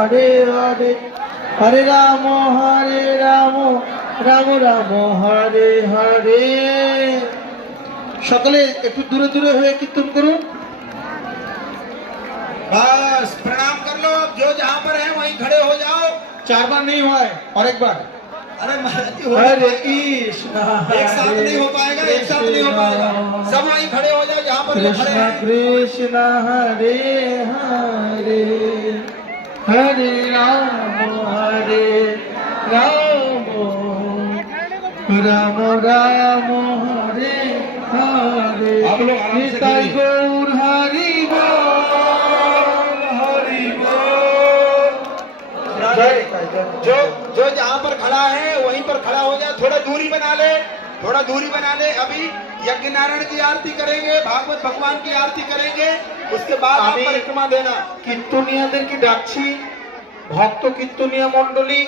हरे हरे हरे राम राम राम हरे हरे। सकले एकटू दूरे दूरे हुए कीर्तन करूं। बस प्रणाम कर लो। अब जो जहाँ पर है वहीं खड़े हो जाओ। 4 बार नहीं हुआ है और एक बार। अरे महाराज जी, हरे कृष्ण एक साथ नहीं हो पाएगा, एक साथ नहीं हो पाएगा। सब वहीं खड़े हो जाओ जहाँ पर ये खड़े कृष्ण हैं। कृष्ण हरे हरे हरे राम राम राम हरे हरे। आप लोग आराम से निताई खड़े। गौर हरि बोल। जो जो जहाँ पर खड़ा है वहीं पर खड़ा हो जाए। थोड़ा दूरी बना ले, थोड़ा दूरी बना ले। अभी यज्ञ नारायण की आरती करेंगे, भागवत भगवान की आरती करेंगे, उसके बाद आप परिक्रमा देना। কীর্তনিয়াদেরকে ডাকছি, ভক্ত কীর্তনিয়া মণ্ডলী।